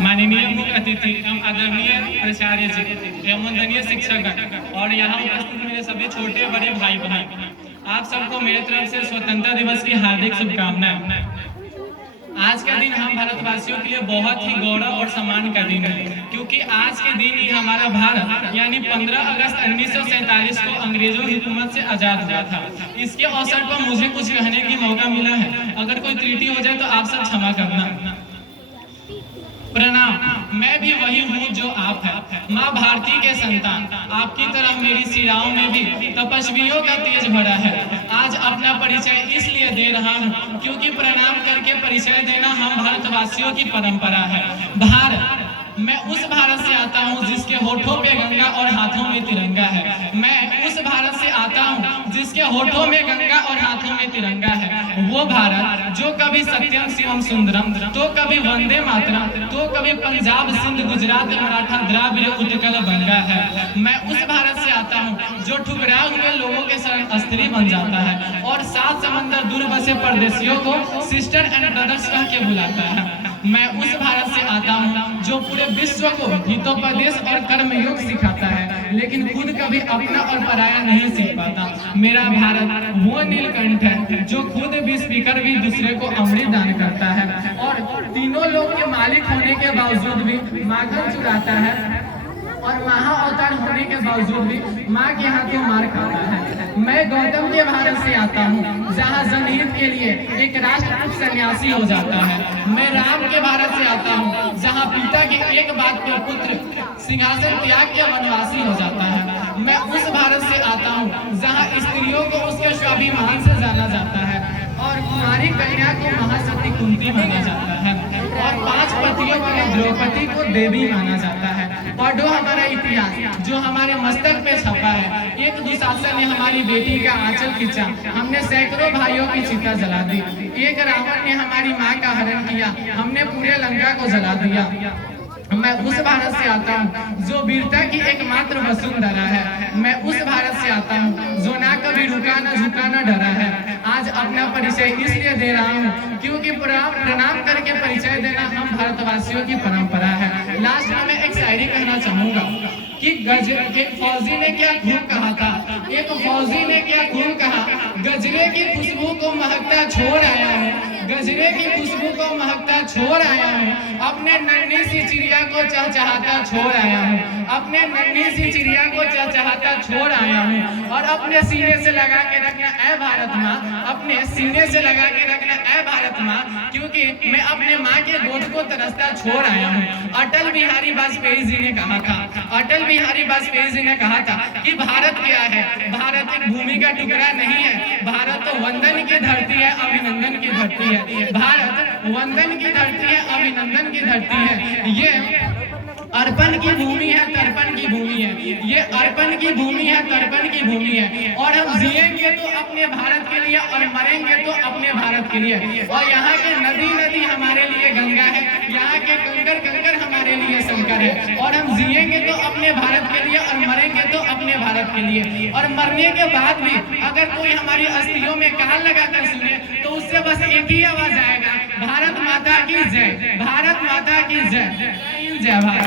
माननीय मुख्य अतिथि एवं आदरणीय प्राचार्य जी एवं वंदनीय शिक्षक और यहाँ उपस्थित मेरे सभी छोटे बड़े भाई बहन, आप सबको मेरी तरफ से स्वतंत्रता दिवस की हार्दिक शुभकामनाएं। आज का दिन हम भारतवासियों के लिए बहुत ही गौरव और सम्मान का दिन है, क्योंकि आज के दिन ही हमारा भारत यानी 15 अगस्त 1947 को अंग्रेजों की हुकूमत से आजाद हुआ था। इसके अवसर पर मुझे कुछ कहने की मौका मिला है। अगर कोई त्रुटि हो जाए तो आप सब क्षमा करना। प्रणाम, मैं भी वही हूँ जो आप है, माँ भारती के संतान। आपकी तरह मेरी सिराओं में भी तपस्वियों का तेज भरा है। आज अपना परिचय इसलिए दे रहा हूँ क्योंकि प्रणाम करके परिचय देना हम भारतवासियों की परंपरा है। भारत, मैं उस भारत से आता हूँ जिसके होठों पे गंगा और हाथों में तिरंगा है। मैं उस भारत से आता हूँ जिसके होठों में गंगा और हाथों में तिरंगा है। वो भारत जो कभी सत्यम शिवम सुंदरम, तो कभी वंदे मातरम, तो कभी पंजाब सिंध गुजरात मराठा द्राविड़ उत्कल बंगा है। मैं उस भारत से आता हूँ जो ठुकराए हुए लोगों के शरण अस्त्री बन जाता है और 7 समंदर दूर बसे परदेशियों को सिस्टर एंड ब्रदर्स कह के बुलाता है। मैं उस भारत से आता हूँ जो पूरे विश्व को हितोपदेश और कर्मयोग सिखाता है, लेकिन खुद कभी अपना और पराया नहीं सीख पाता। मेरा भारत वो नीलकंठ है जो खुद भी स्पीकर भी दूसरे को अमृत दान करता है और तीनों लोग के मालिक होने के बावजूद भी माखन चुराता है और महा अवतार होने के बावजूद भी माँ के हाथों मार खाता है। मैं गौतम के भारत से आता हूँ जहाँ जनहित के लिए एक राष्ट्रकूट सन्यासी हो जाता है। मैं राम के भारत से आता हूँ जहाँ पिता की एक बात पर पुत्र सिंहासन त्याग के वनवासी हो जाता है। मैं उस भारत से आता हूँ जहाँ स्त्रियों को उसके स्वाभिमान से जाना जाता है और कुमारी कन्या को महाशक्ति कुंती माना जाता है और 5 पतियों वाली द्रौपदी को देवी माना जाता है। पढ़ो हमारा इतिहास जो हमारे मस्तक पे छपा है। एक दुशासन ने हमारी बेटी का आंचल खींचा, हमने सैकड़ों भाइयों की चिता जला दी। एक रावण ने हमारी माँ का हरण किया, हमने पूरे लंका को जला दिया। मैं उस भारत से आता हूँ जो वीरता की एकमात्र वसुंधरा है। मैं उस भारत से आता हूँ जो ना कभी रुका ना झुका ना डरा है। आज अपना परिचय इसलिए दे रहा हूँ क्योंकि प्रणाम करके परिचय देना हम भारतवासियों की परंपरा है। लास्ट में मैं एक शायरी कहना चाहूंगा कि एक फौजी ने क्या खूब कहा था, एक फौजी ने क्या खूब कहा, गजरे की खुशबू को महकता छोड़ आया है, गजरे की खुशबू को महकता छोड़ आया हूँ, अपने नन्ही सी चिड़िया को चहचहाता छोड़ आया हूँ, अपने नन्ही सी चिड़िया को चहचहाता छोड़ आया हूँ और अपने सीने से लगा के रखना ऐ भारत माँ, अपने सीने से लगा के रखना ऐ भारत माँ, क्योंकि मैं अपने माँ के गोद को तरसता छोड़ आया हूँ। अटल बिहारी वाजपेयी जी ने कहा था, अटल बिहारी वाजपेयी जी ने कहा था कि भारत क्या है, भारत एक भूमि का टुकड़ा नहीं है, भारत तो वंदन की धरती है, अभिनंदन की धरती है। भारत वंदन की धरती है, अभिनंदन की धरती है। ये अर्पण की भूमि है, तर्पण की भूमि है। ये अर्पण की भूमि है, तर्पण की भूमि है और हम जिएंगे तो अपने भारत के लिए और मरेंगे तो अपने भारत के लिए। और यहाँ के नदी नदी हमारे लिए गंगा है, यहाँ के कंकर कंकर हमारे लिए शंकर है और हम जिएंगे तो अपने भारत के लिए और मरेंगे तो अपने भारत के लिए। और मरने के बाद भी अगर कोई हमारी अस्थियों में कान लगाकर सुने तो उससे बस एक ही आवाज आएगा, भारत माता की जय, भारत माता की जय, जय भारत।